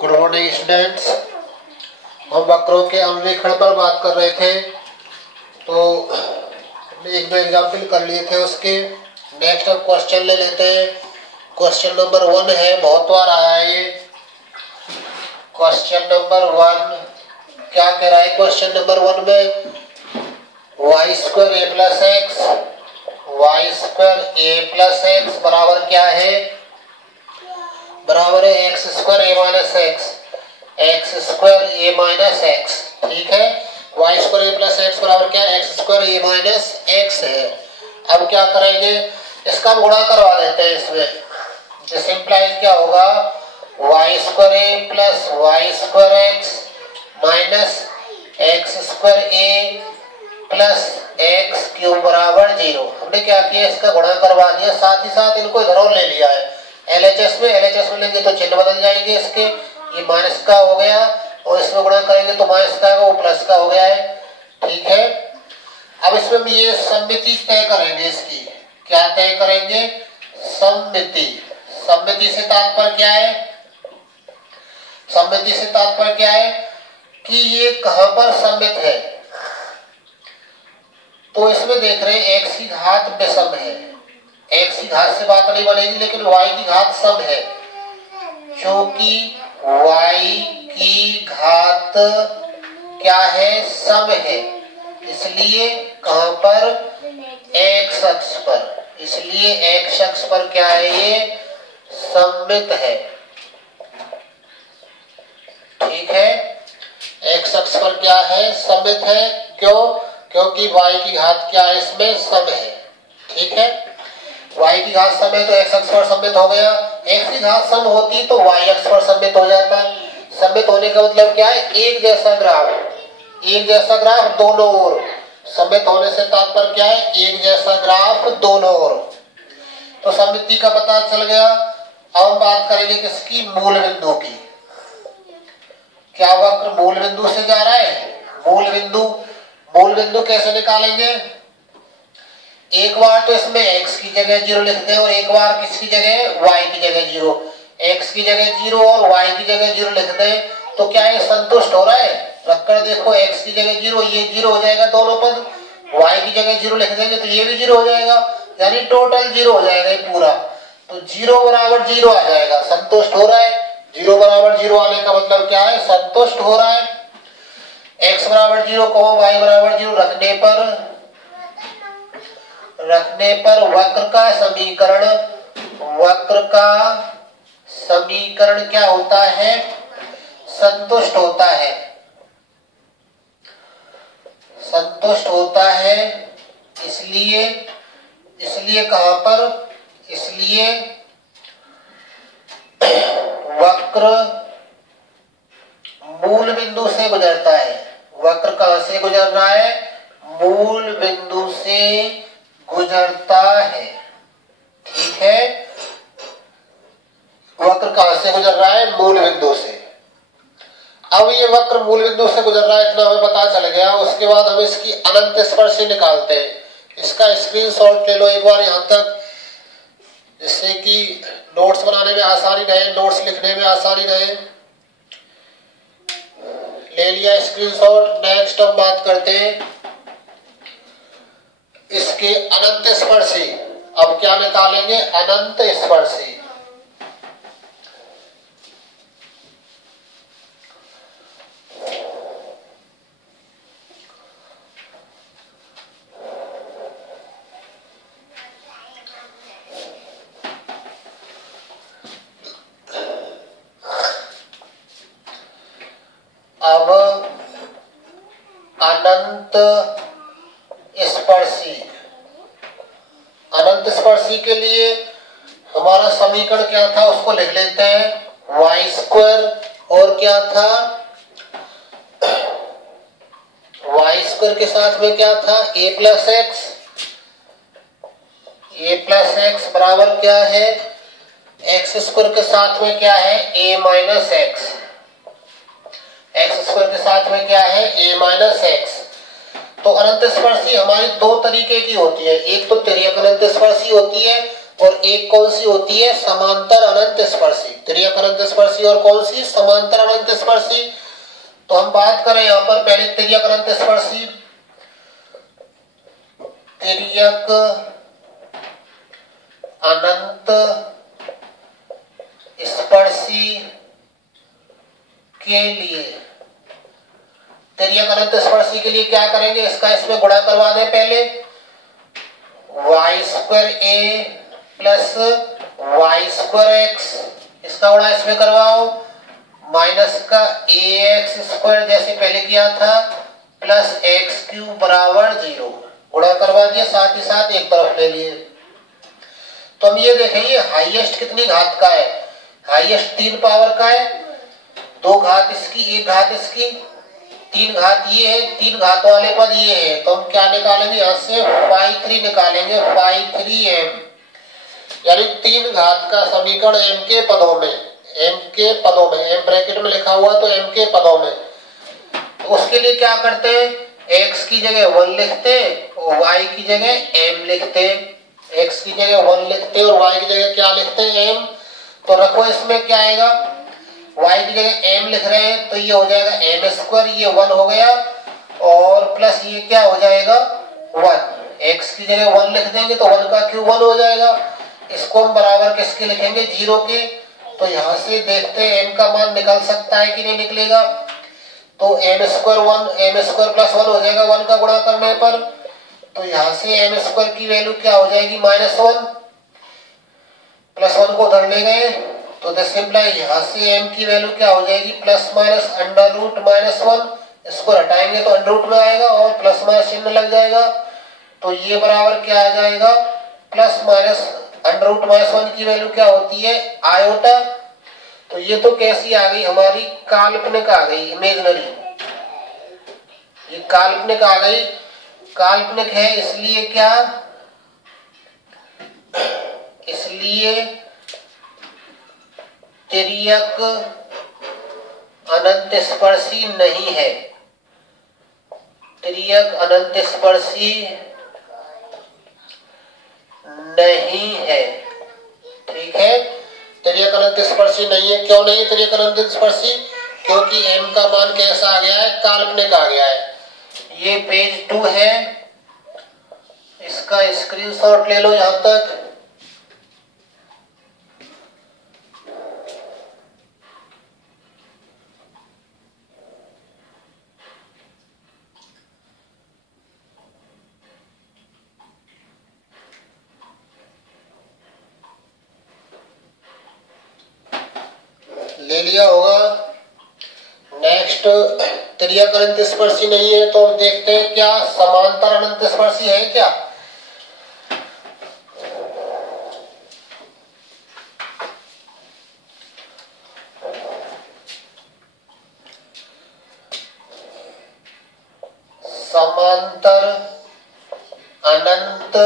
Good morning students. हम वक्रों के अन्वेषण पर बात कर रहे थे, तो हमने एक दो एग्जाम्पल कर लिए थे उसके। नेक्स्ट हम क्वेश्चन ले लेते हैं। क्वेश्चन नंबर 1 है, बहुत बार आया है ये। क्वेश्चन नंबर 1 क्या कह रहा है? क्वेश्चन नंबर 1 में Y square a plus x बराबर क्या है? बराबर है एक्स स्क्वायर ए माइनस एक्स। ठीक है, Y square a plus x बराबर क्या है? एक्स स्क्वायर ए माइनस एक्स है। अब क्या करेंगे? इसका गुणा करवा देते हैं इसमें। जिस इंप्लाइज क्या होगा? Y square a plus y square x minus x square a plus x cube बराबर 0। हमने क्या किया? इसका गुणा करवा दिया, साथ ही साथ इनको इधर और ले लिया है। एलएचएस में लेंगे तो चिन्ह बदल जाएंगे इसके। ये माइनस का हो गया और इसमें गुणा करेंगे तो माइनस का वो प्लस का हो गया है। ठीक है, अब इसमें हम ये सममिति तय करेंगे। इसकी क्या तय करेंगे? सममिति से तात्पर्य क्या है? सममिति से तात्पर्य क्या है कि ये कहां पर सममित है? तो इसमें देख रहे हैं x की घात विषम है। x की घात से बात नहीं बनेगी, लेकिन y की घात सम है। क्योंकि y की घात क्या है? सम है। इसलिए कहां पर? x अक्ष पर। इसलिए x अक्ष पर क्या है? ये सममित है। ठीक है, x अक्ष पर क्या है? सममित है। क्यों? क्योंकि y की घात क्या है? इसमें सम है। ठीक है, y की घात सम है तो x अक्ष पर सममित हो गया। x की घात सम होती तो y अक्ष पर सममित हो जाता। सममित होने का मतलब क्या है? एक जैसा ग्राफ दोनों ओर। सममित होने से तात्पर्य क्या है? एक जैसा ग्राफ दोनों ओर। तो सममिति का पता चल गया। अब हम बात करेंगे किसकी? मूल बिंदु की। क्या वक्र मूल बिंदु से जा रहा है? मूल बिंदु कैसे निकालेंगे? एक बार तो इसमें x की जगह 0 लिखते हैं और एक बार किसकी जगह? y की जगह 0। x की जगह 0 और y की जगह 0 लिखते हैं तो क्या ये संतुष्ट हो रहा है? रखकर देखो, x की जगह 0, ये 0 हो जाएगा दोनों पद। y की जगह 0 लिख देंगे तो ये भी 0 हो जाएगा, यानी टोटल 0 हो जाएगा ये पूरा। तो 0 बराबर 0 आ जाएगा। संतुष्ट हो रहा है। 0 बराबर 0 आने का मतलब क्या है? संतुष्ट हो रहा है। x बराबर 0 को y बराबर 0 रखने पर वक्र का समीकरण क्या होता है? संतुष्ट होता है। इसलिए कहां पर? इसलिए वक्र मूल बिंदु से गुजरता है। वक्र कहां से गुजर रहा है? मूल बिंदु से गुजरता है। ठीक है, वक्र कहां से गुजर रहा है? मूल बिंदु से। अब ये वक्र मूल बिंदु से गुजर रहा है, इतना हमें पता चल गया। उसके बाद हम इसकी अनंत स्पर्शी निकालते हैं। इसका स्क्रीनशॉट ले लो एक बार यहां तक, जिससे कि नोट्स बनाने में आसानी रहे, नोट्स लिखने में आसानी रहे। ले लिया स्क्रीनशॉट। नेक्स्ट हम बात करते हैं इसके अनंत स्पर्शी। अब क्या निकालेंगे? अनंत स्पर्शी। अब अनंत स्पर्शी के लिए हमारा समीकरण क्या था उसको लिख लेते हैं। वाई स्क्वायर और क्या था? वाई स्क्वायर के साथ में क्या था? ए प्लस एक्स बराबर क्या है? एक्स स्क्वायर के साथ में क्या है? ए माइनस एक्स। एक्स स्क्वायर के साथ में क्या है? ए माइनस एक्स। तो अनंत स्पर्शी हमारी दो तरीके की होती है। एक तो तिर्यक अनंत स्पर्शी होती है और एक कौन सी होती है, समांतर अनंत स्पर्शी। तिर्यक अनंत स्पर्शी और कौन सी, समांतर अनंत स्पर्शी। तो हम बात करें यहाँ पर पहले तिर्यक अनंत स्पर्शी। तिर्यक अनंत स्पर्शी के लिए, तिर्यक अनंत स्पर्शी के लिए क्या करेंगे, इसका इसमें गुणा करवा दें पहले, y² प्लस y²x, इसका गुणा इसमें करवाओ, माइनस का ax² जैसे पहले किया था, प्लस x³ बराबर 0, गुणा करवा दिया, साथ ही साथ एक तरफ ले लिए। तो हम ये देखेंगे हाईएस्ट कितनी घात का है, हाईएस्ट 3 पावर का है, 2 घात इसकी, 1 घात इसकी, 3 घात ये है, 3 घात वाले पद ये है। तो हम क्या निकालेंगे यहाँ से, φ3 निकालेंगे, φ3m, यानी 3 घात का समीकरण m के पदों में, m के पदों में, m ब्रैकेट में लिखा हुआ तो m के पदों में। तो उसके लिए क्या करते हैं, x की जगह 1 लिखते और y की जगह m लिखते, x की जगह 1 लिखते और y की जगह क्या लिखते हैं, m। तो रखो इसमें क्या आएगा, y की जगह m लिख रहे हैं तो ये हो जाएगा m², ये 1 हो गया, और प्लस ये क्या हो जाएगा 1, x की जगह 1 लिख देंगे तो 1 का क्यूब 1 हो जाएगा। इसको हम बराबर किसके लिखेंगे, 0 के। तो यहाँ से देखते हैं m का मान निकल सकता है कि नहीं निकलेगा। तो m² प्लस 1 हो जाएगा 1 का गुणा करने पर। तो यहाँ से m² की वैल्यू क्या हो जाएगी, -1, प्लस 1 को उधर ले गए तो दिस इंप्लाई यहाँ से m की वैल्यू क्या हो जाएगी, प्लस माइनस √-1, इसको हटाएंगे तो अंडर रूट में आएगा और प्लस माइनस चिन्ह लग जाएगा। तो ये बराबर क्या आ जाएगा, प्लस माइनस √-1 की वैल्यू क्या होती है, आयोटा। तो ये तो कैसी आ गई हमारी, काल्पनिक आ गई, इमेजिनरी, ये काल्पनिक आ गई। काल्पनिक है इसलिए क्या, इसलिए तिर्यक अनंत स्पर्शी नहीं है, तिर्यक अनंत स्पर्शी नहीं है, ठीक है। तिर्यक अनंत स्पर्शी नहीं है, क्यों नहीं है तिर्यक अनंत स्पर्शी, क्योंकि m का मान कैसा आ गया है, काल्पनिक आ गया है। ये पेज 2 है, इसका स्क्रीनशॉट ले लो यहां तक। ले लिया होगा। नेक्स्ट, तिर्यक अनंत स्पर्शी नहीं है तो देखते हैं क्या समांतर अनंत स्पर्शी है क्या। समांतर अनंत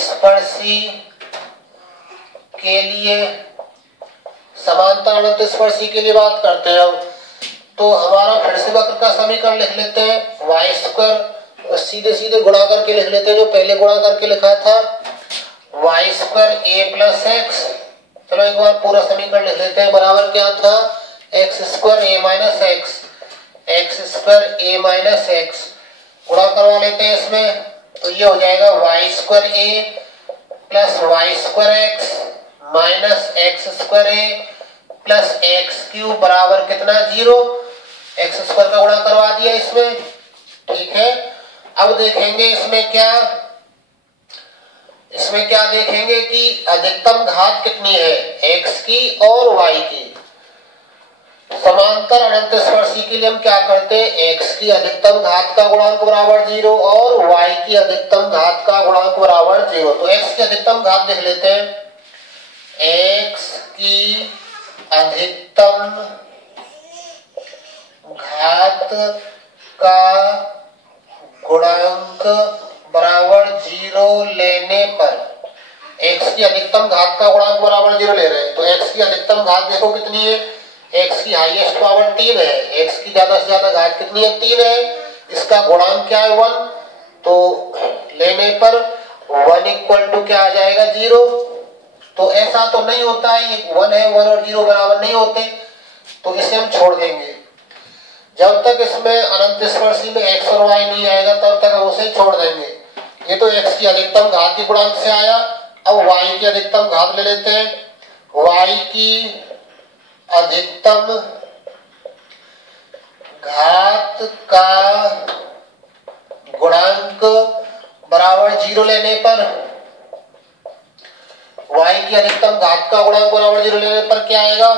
स्पर्शी के लिए, समांतर अनंत स्पर्शी के लिए बात करते हैं हम। तो हमारा फिर से वक्र का समीकरण लिख लेते हैं, y² सीधे सीधे गुणा करके लिख लेते हैं, जो पहले गुणा करके लिखा था, y² a प्लस x। चलो एक बार पूरा समीकरण लिख लेते हैं, बराबर क्या था, x² a minus x, x² a minus x, गुणा करवा लेते हैं इसमें। तो ये हो जाएगा y² a plus y² x minus x² a plus x³ बराबर कितना, 0, x² का गुणा करवा दिया इसमें, ठीक है। अब देखेंगे इसमें क्या देखेंगे कि अधिकतम घात कितनी है, x की और y की। समांतर अनंत स्पर्शी के लिए हम क्या करते हैं, x की अधिकतम घात का गुणांक बराबर 0 और y की अधिकतम घात का गुणांक बराबर 0। तो x की अधिकतम घात देख लेते हैं, x की अधिकतम घात का गुणांक बराबर 0 लेने पर, x की अधिकतम घात का गुणांक बराबर 0 ले रहे हैं तो x की अधिकतम घात देखो कितनी है, x की हाईएस्ट पावर 3 है, x की ज्यादा से ज्यादा घात कितनी है, 3 है, इसका गुणांक क्या है 1। तो लेने पर 1 इक्वल टू क्या आ जाएगा 0। तो ऐसा तो नहीं होता है, ये 1 है, 1 और 0 बराबर नहीं होते, तो इसे हम छोड़ देंगे। जब तक इसमें अनंत स्पर्शी में x और y नहीं आएगा तब तक हम उसे छोड़ देंगे। ये तो x की अधिकतम घात के गुणांक से आया। अब y की अधिकतम घात ले लेते हैं। y की अधिकतम घात का गुणांक बराबर 0 लेने पर, y की अधिकतम घात का गुणांक बराबर 0 लेने पर क्या आएगा?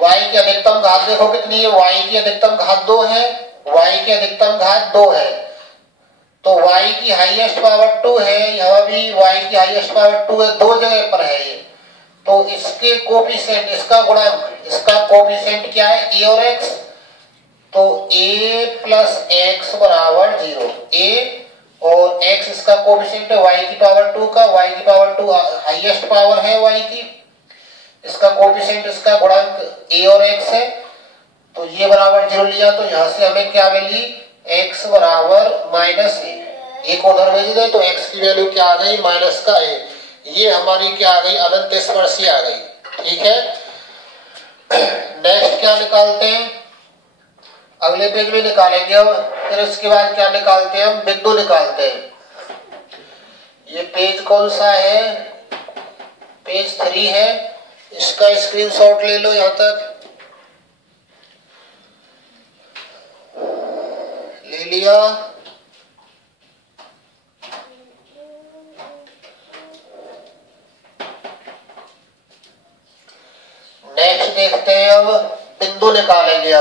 y की अधिकतम घात देखो कितनी है, y की अधिकतम घात 2 है, y की अधिकतम घात 2 है, तो y की हाईएस्ट पावर 2 है, यहां भी y की हाईएस्ट पावर 2 है, दो जगह पर है ये। तो इसके कोफिशिएंट, इसका गुणांक, इसका कोफिशिएंट क्या है? a और x। तो a प्लस x बराबर 0। a और x इसका कोफिशिएंट है y की पावर 2 का, y की पावर 2 हाईएस्ट पावर है y की, इसका कोफिशिएंट, इसका गुणांक a और x है। तो ये बराबर 0 लिया, तो यहां से हमें क्या मिली? x बराबर -a। a को उधर भेज दे तो x की वैल्यू क्या आ गई? माइनस का a। ये हमारी क्या आ गई? अनंत स्पर्शी आ गई। ठीक है, नेक्स्ट क्या निकालते हैं? अगले पेज में निकालेंगे अब। फिर उसके बाद क्या निकालते हैं? हम बिंदु निकालते हैं। ये पेज कौन सा है? पेज 3 है। इसका स्क्रीनशॉट ले लो यहां तक। ले लिया। नेक्स्ट देखते हैं, अब बिंदु निकालेंगे।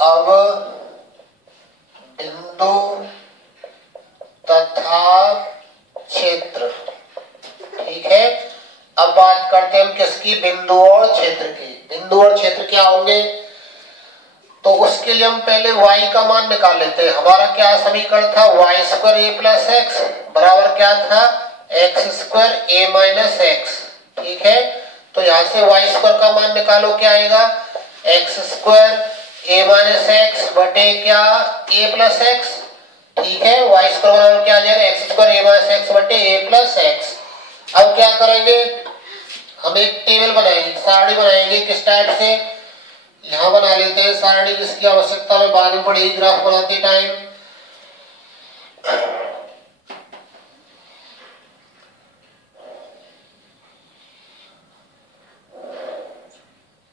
अब बिंदु तथा क्षेत्र। ठीक है, अब बात करते हैं हम किसकी? बिंदु और क्षेत्र की। बिंदु और क्षेत्र क्या होंगे? तो उसके लिए हम पहले y का मान निकाल लेते हैं। हमारा क्या समीकरण था? y square a plus x बराबर क्या था? x square a minus x. ठीक है, तो यहां से y स्क्वायर का मान निकालो, क्या आएगा? x square a minus x बटे क्या? a plus x. ठीक है, y स्क्वायर बराबर क्या आ जाएगा? x square a minus x बटे a प्लस एक्स। अब क्या करेंगे? हम एक टेबल बनाएंगे, सारणी बनाएंगे। किस टाइप से? यहां बना लेते हैं सारणी, जिसकी आवश्यकता में बाद में पड़ेगी ग्राफ बनाते टाइम।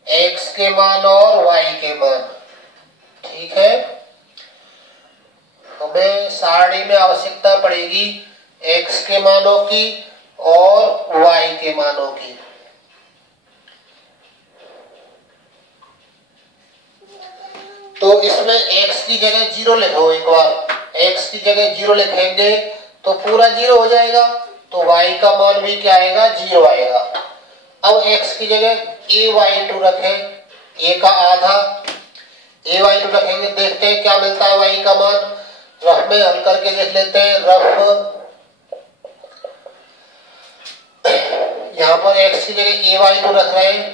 x के मान और y के मान। ठीक है, हमें सारणी में आवश्यकता पड़ेगी x के मानों की और y के मानों की। तो इसमें x की जगह 0 लिखो एक बार। x की जगह 0 लिखेंगे तो पूरा 0 हो जाएगा, तो y का मान भी क्या आएगा? 0 आएगा। अब x की जगह a/2 रखें, a का आधा, a/2 रखेंगे। देखते हैं क्या मिलता है y का मान। रफ में हल करके देख लेते हैं। रफ यहाँ पर x की जगह a/2 रख रहे हैं,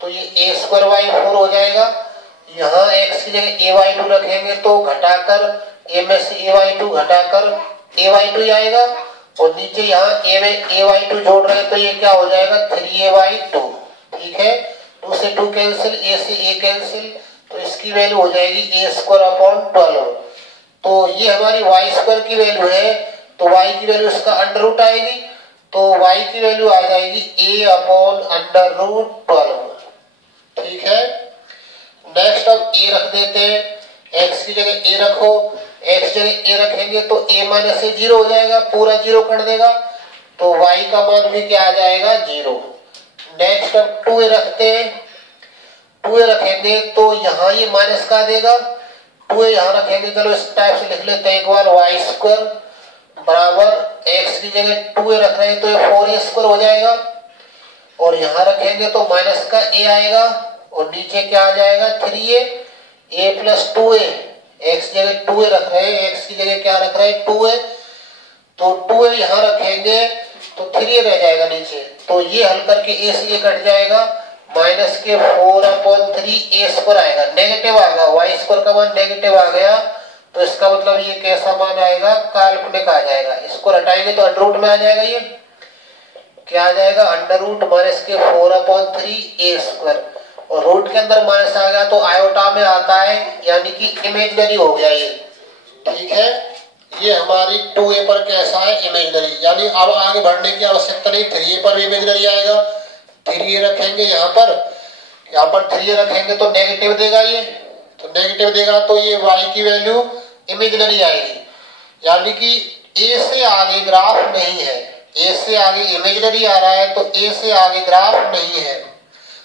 तो ये a स्क्वायर बाई 4 हो जाएगा। यहाँ x की जगह a/2 रखेंगे तो घटाकर a में से a/2 घटाकर a/2 ही आएगा, और नीचे यहाँ a में a/2 जोड़ रहे हैं तो ये क्या हो जाएगा? 3a/2। ठीक है, 2 से 2 कैंसिल, a से a कैंसिल, तो इसकी वैल्यू हो जाएगी a स्क्वायर अपॉन 12। तो ये हमारी y स्क्वायर की वैल्यू है, तो y की वैल्यू इसका अंडर रूट आएगी, तो y की वैल्यू आ जाएगी a अपॉन अंडर रूट 12। ठीक है, नेक्स्ट अब a रख देते हैं। x की जगह a रखो, x की जगह a रखेंगे तो a माइनस से 0 हो जाएगा, पूरा 0 कर देगा, तो y का मान भी क्या आ जाएगा? 0। नेक्स्ट अब 2a रखते हैं। 2a रखेंगे तो यहाँ ये माइनस का देगा, 2a यहाँ रखेंगे। चलो इस टाइप से लिख लेते हैं एक बार। y स्क्वायर बराबर x की जगह 2a रख रहे हैं तो ये 4a स्क्वायर हो जाएगा, और यहाँ रखेंगे तो माइनस का a आएगा, और नीचे क्या आ जाएगा? 3a, a plus 2a। x की जगह 2a रख रहे हैं, x की जगह क्या रख रहे हैं? 2a, तो 2a यहाँ रखेंगे तो 3a रह जाएगा नीचे, तो ये हल करके a से ये कट जाएगा, माइनस के 4/3 a² आएगा, नेगेटिव आएगा, वाई स्क्वायर का मान नेगेटिव आ गया तो इसका मतलब ये कैसा मान आएगा, काल्पनिक आ जाएगा। इसको हटाएंगे तो अंडर रूट में आ जाएगा, ये क्या आ जाएगा, अंडर रूट माइनस के 4/3 a², और रूट के अंदर माइनस आ गया तो आयोटा में आता है, यानी कि इमेजिनरी हो गया ये। ठीक है, ये हमारी 2a पर कैसा है, इमेजिनरी, यानी अब आगे बढ़ने की आवश्यकता नहीं, 3a पर भी इमेजिनरी आएगा। 3a रखेंगे यहाँ पर 3a रखेंगे तो नेगेटिव देगा ये, तो नेगेटिव देगा तो ये y की वैल्यू इमेजिनरी आएगी, यानी कि a से आगे ग्राफ नहीं है, a से आगे इमेजिनरी आ रहा है तो a से आगे ग्राफ नहीं है।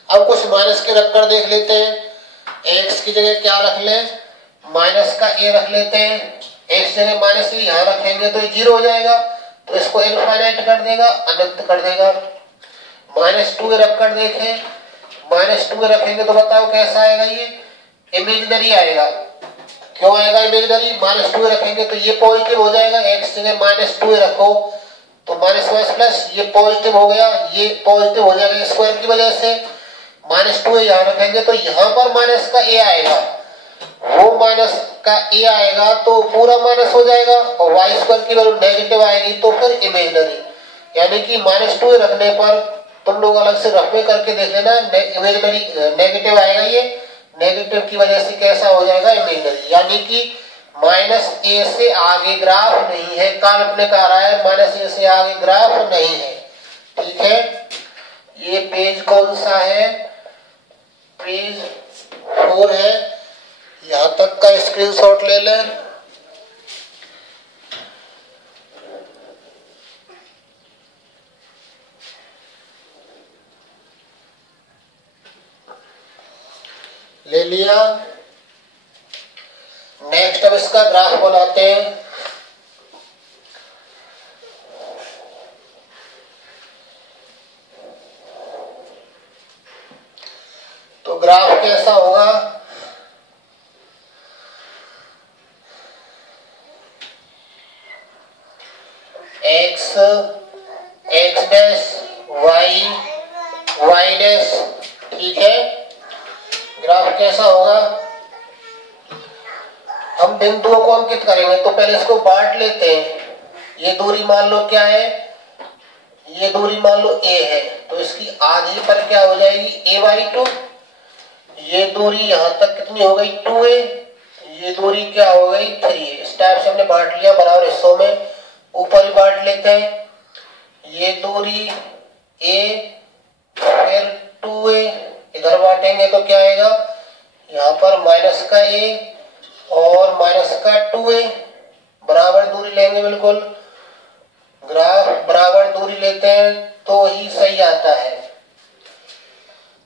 अब कुछ माइनस के रखकर देख लेते हैं। x की जगह क्या रख लें, माइनस का a रख लेते हैं, x जगह माइनस a यहाँ रखेंगे तो ये 0 हो जाएगा, तो इसको इनफाइनाइट कर देगा, अनंत कर देगा। -2a रखकर देखें, -2a रखेंगे तो बताओ कैसा आएगा, ये इमेजिनरी आएगा। क्यों आएगा इमेजिनरी, -2a रखेंगे तो ये पॉजिटिव हो जाएगा, x जगह -2a रखो तो माइनस प्लस, ये पॉजिटिव हो गया, ये पॉजिटिव हो जाएगा स्क्वायर की वजह से। -2a यहाँ रखेंगे तो यहाँ पर माइनस का a आएगा, वो माइनस का a आएगा तो पूरा माइनस हो जाएगा, और वाई स्क्वायर की वैल्यू नेगेटिव आएगी तो फिर इमेजिनरी, यानी कि -2a रखने पर तुम लोग अलग से रफ में करके देख लेना, इमेजिनरी नेगेटिव आएगा, ये नेगेटिव की वजह से कैसा हो जाएगा, इमेजिनरी, यानी कि -a से आगे ग्राफ नहीं है, काल्पनिक आ रहा है, -a से आगे ग्राफ नहीं है। ठीक है, ये पेज कौन सा है, पेज 4 है, यहां तक का स्क्रीनशॉट ले लें। ले लिया, नेक्स्ट अब इसका ग्राफ बनाते हैं। तो ग्राफ कैसा होगा, x डैश y डैश। ठीक है, ग्राफ कैसा होगा, हम बिंदुओं को अंकित करेंगे तो पहले इसको बांट लेते हैं। ये दूरी मान लो क्या है, ये दूरी मान लो a है, तो इसकी आधी पर क्या हो जाएगी, a/2। ये दूरी यहां तक कितनी हो गई, 2a, ये दूरी क्या हो गई, 3a। इस टाइप से हमने बांट लिया बराबर हिस्सों में, ऊपर ही बांट लेते हैं। ये दूरी a, फिर 2a, इधर बांटेंगे तो क्या आएगा, यहाँ पर माइनस का a और माइनस का 2a, बराबर दूरी लेंगे, बिल्कुल ग्राफ बराबर दूरी लेते हैं तो ही सही आता है।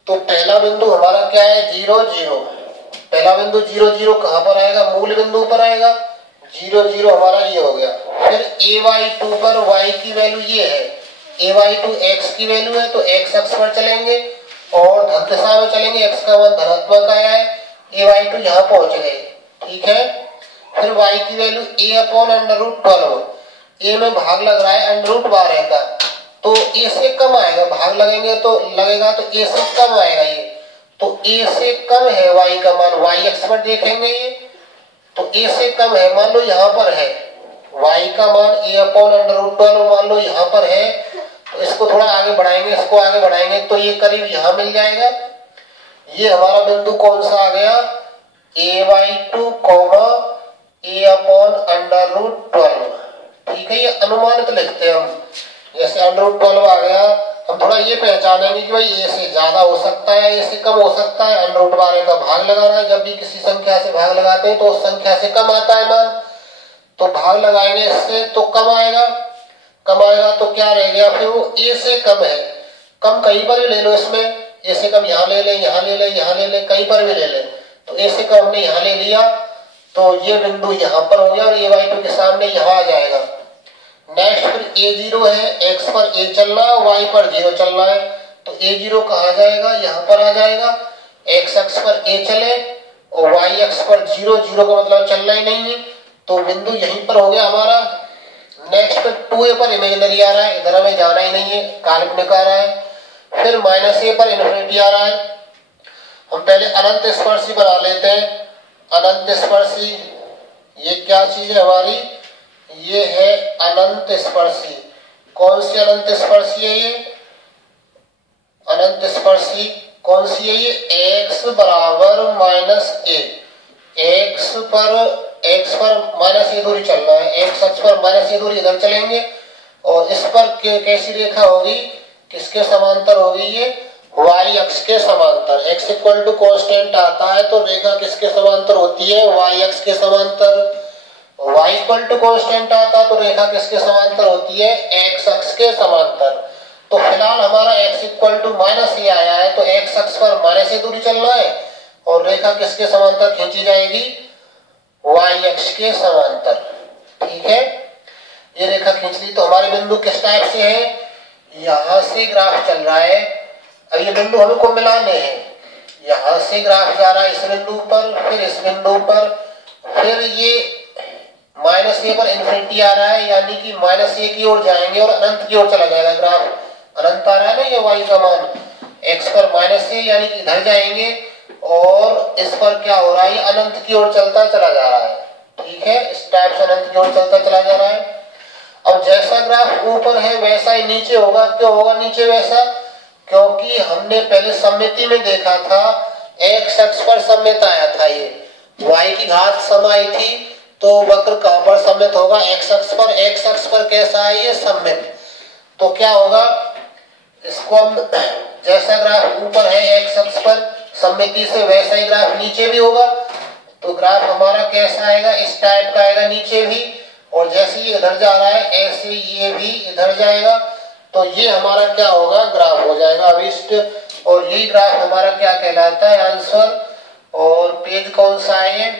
तो पहला बिंदु हमारा क्या है, 0 0। पहला बिंदु 0 0 कहां पर आएगा, मूल बिंदु पर आएगा, 0 0 हमारा ये हो गया। फिर a/2 पर y की वैल्यू ये है, a/2 x की वैल्यू है तो x अक्ष पर चलेंगे और धन दिशा में चलेंगे, x का मान धनात्मक आया है, a/2 यहाँ पहुंच गए। ठीक है, फिर y की वैल्यू a/√12, a में भाग लग रहा है √12 का, तो a से कम आएगा, भाग लगेंगे तो लगेगा तो a से कम आएगा ये, तो a से कम है y का मान, y अक्ष पर देखेंगे ये, तो a से कम है, मान लो यहाँ पर है y का मान a/√12 मान लो यहाँ पर है, तो इसको थोड़ा आगे बढ़ाएंगे, इसको आगे बढ़ाएंगे तो ये करीब यहाँ मिल जाएगा। ये हमारा बिंदु कौन सा आ गया, a/2, a/√12। ठीक है, ये अनुमानित लिखते हैं हम, जैसे √12 आ गया, हम थोड़ा ये पहचानेंगे कि भाई a से ज्यादा हो सकता है, a से कम हो सकता है, √12 का भाग लगाना है। जब भी किसी संख्या से भाग लगाते हैं तो उस संख्या से कम आता है मान, तो भाग लगाएंगे इससे तो कम आएगा, तो क्या रह गया, फिर वो a से कम है, कम कहीं पर भी ले लो, इसमें a से कम यहाँ ले लें, यहाँ ले लें, यहाँ ले लें, कहीं पर भी ले लें, तो a से कम हमने यहाँ ले लिया, तो ये बिंदु यहाँ पर हो गया और a/2 के सामने यहाँ आ जाएगा। नेक्स्ट फिर a0 है, x पर a चल रहा है, y पर 0 चल रहा है, तो a0 कहाँ जाएगा, यहाँ पर आ जाएगा। x अक्ष पर a चले और y अक्ष पर 0, 0 का मतलब चलना ही नहीं है, तो बिंदु यहीं पर हो गया हमारा। नेक्स्ट फिर 2a पर इमेजिनरी आ रहा है, इधर हमें जाना ही नहीं है, काल्पनिक आ रहा है। फिर माइनस ए पर इन्फिनिटी आ रहा है। हम पहले अनंत स्पर्शी बना लेते हैं। अनंत स्पर्शी ये क्या चीज है हमारी, ये है अनंत स्पर्शी। कौन सी अनंत स्पर्शी है ये, अनंत स्पर्शी कौन सी है ये, x बराबर माइनस ए। x पर माइनस ए दूरी चल रहा है, x अक्ष पर माइनस ए दूरी इधर चलेंगे और इस पर कैसी रेखा होगी, किसके समांतर होगी ये, y अक्ष के समांतर। x इक्वल टू कॉन्स्टेंट आता है तो रेखा किसके समांतर होती है, y अक्ष के समांतर। y इक्वल टू कॉन्स्टेंट आता तो रेखा किसके समांतर होती है, x अक्ष के समांतर। तो फिलहाल हमारा x इक्वल टू माइनस ए आया है तो x अक्ष पर माइनस ए दूरी चल रहा है और रेखा किसके समांतर खींची जाएगी, y अक्ष के समांतर। ठीक है, ये रेखा खींच ली। तो हमारे बिंदु किस टाइप से है, यहां से ग्राफ चल रहा है। अब ये बिंदु हमको मिलाने हैं, यहां से ग्राफ जा रहा है इस बिंदु पर, फिर इस बिंदु पर, फिर ये माइनस ए पर इन्फिनिटी आ रहा है, यानी कि माइनस ए की ओर जाएंगे और अनंत की ओर चला जाएगा ग्राफ। अनंत आ रहा है ना ये y का मान, x पर माइनस ए यानी कि इधर जाएंगे और इस पर क्या हो रहा है, अनंत की ओर चलता चला जा रहा है। ठीक है, इस टाइप से अनंत की ओर चलता चला जा रहा है। अब जैसा ग्राफ ऊपर है वैसा ही नीचे होगा। क्यों होगा नीचे वैसा, क्योंकि हमने पहले सममिति में देखा था x अक्ष पर सममित आया था, ये y की घात सम आई थी, तो वक्र कहां पर सममित होगा, x अक्ष पर। x अक्ष पर कैसा है ये, सममित। तो क्या होगा, इसको हम जैसा ग्राफ ऊपर है x अक्ष पर सममिति से, वैसा ही ग्राफ नीचे भी होगा। तो ग्राफ हमारा कैसा आएगा, इस टाइप का आएगा नीचे भी, और जैसे ये इधर जा रहा है ऐसे ये भी इधर जाएगा। तो ये हमारा क्या होगा, ग्राफ हो जाएगा अभिष्ट। और यही ग्राफ हमारा क्या कहलाता है, आंसर। और पेज कौन सा है,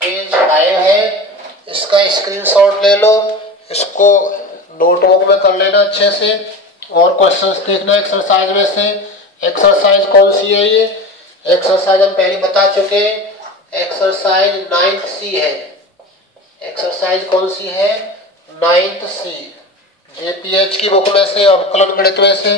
पेज 5 है। इसका स्क्रीनशॉट ले लो, इसको नोटबुक में कर लेना अच्छे से और क्वेश्चंस देखना एक्सरसाइज में से। एक्सरसाइज कौन सी है ये, एक्सरसाइज हम पहले बता चुके, एक्सरसाइज 9th C है। एक्सरसाइज कौन सी है, 9th C, JPH की बुक में से, अवकलन गणित में से।